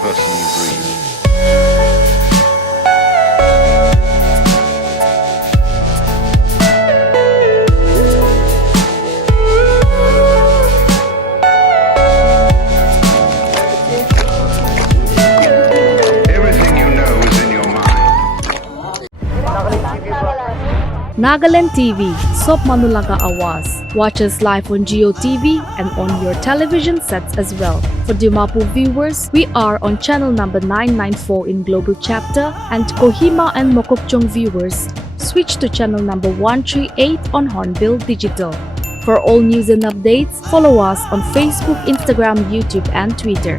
personal dream. Everything you know is in your mind. Nagaland TV, Sop Manulaga Awas. Watch us live on Geo TV and on your television sets as well. For Dimapur viewers, we are on channel number 994 in Global Chapter, and Kohima and Mokokchung viewers, switch to channel number 138 on Hornbill Digital. For all news and updates, follow us on Facebook, Instagram, YouTube and Twitter.